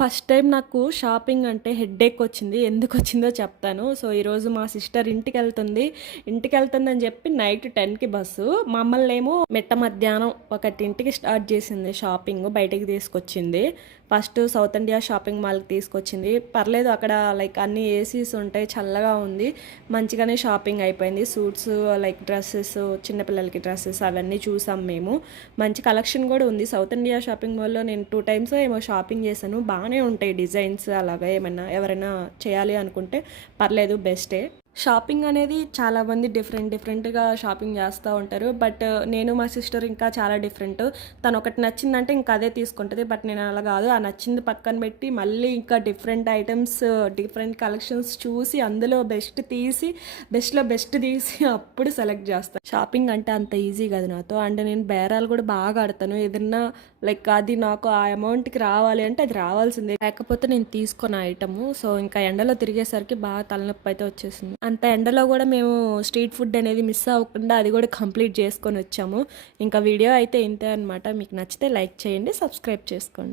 First time నాకు shopping అంటే headache వచ్చింది. ఎందుకొచ్చిందో చెప్తాను. సో, ఈరోజు మా సిస్టర్ ఇంటికెళ్తుందని చెప్పి నైట్ 10కి బస్సు. మమ్మల్నేమో మిట్ట మధ్యాహ్నం 1కి స్టార్ట్ చేసింది షాపింగ్. బయటికి తీసుకొచ్చింది. ఫస్ట్ సౌత్ ఇండియా షాపింగ్ మాల్కి తీసుకొచ్చింది. పర్లేదు, అక్కడ లైక్ అన్ని ఏసీస్ ఉంటాయి, చల్లగా ఉంది. మంచిగానే షాపింగ్ అయిపోయింది. సూట్స్, లైక్ డ్రెస్సెస్, చిన్నపిల్లలకి డ్రెస్సెస్ అవన్నీ చూసాం మేము. మంచి కలెక్షన్ కూడా ఉంది. సౌత్ ఇండియా షాపింగ్ మాల్లో నేను 2 టైమ్స్ ఏమో షాపింగ్ చేశాను. బాగానే ఉంటాయి డిజైన్స్. అలాగా ఏమైనా ఎవరైనా చేయాలి అనుకుంటే పర్లేదు, బెస్టే. షాపింగ్ అనేది చాలామంది డిఫరెంట్గా షాపింగ్ చేస్తూ ఉంటారు. బట్ నేను మా సిస్టర్ ఇంకా చాలా డిఫరెంట్. తను ఒకటి నచ్చిందంటే ఇంకా అదే తీసుకుంటుంది. బట్ నేను అలా కాదు. ఆ నచ్చింది పక్కన పెట్టి మళ్ళీ ఇంకా డిఫరెంట్ ఐటమ్స్, డిఫరెంట్ కలెక్షన్స్ చూసి అందులో బెస్ట్లో బెస్ట్ తీసి అప్పుడు సెలెక్ట్ చేస్తాను. షాపింగ్ అంటే అంత ఈజీ కాదు నాతో. అండ్ నేను బేరాలు కూడా బాగా ఆడతాను. ఏదన్నా లైక్ అది నాకు ఆ అమౌంట్కి రావాలి అంటే అది రావాల్సిందే, లేకపోతే నేను తీసుకున్న ఐటము. సో ఇంకా ఎండలో తిరిగేసరికి బాగా తలనొప్పి అయితే వచ్చేసింది. అంత ఎండలో కూడా మేము స్ట్రీట్ ఫుడ్ అనేది మిస్ అవ్వకుండా అది కూడా కంప్లీట్ చేసుకొని వచ్చాము. ఇంకా వీడియో అయితే ఇంతే అనమాట. మీకు నచ్చితే లైక్ చేయండి, సబ్స్క్రైబ్ చేసుకోండి.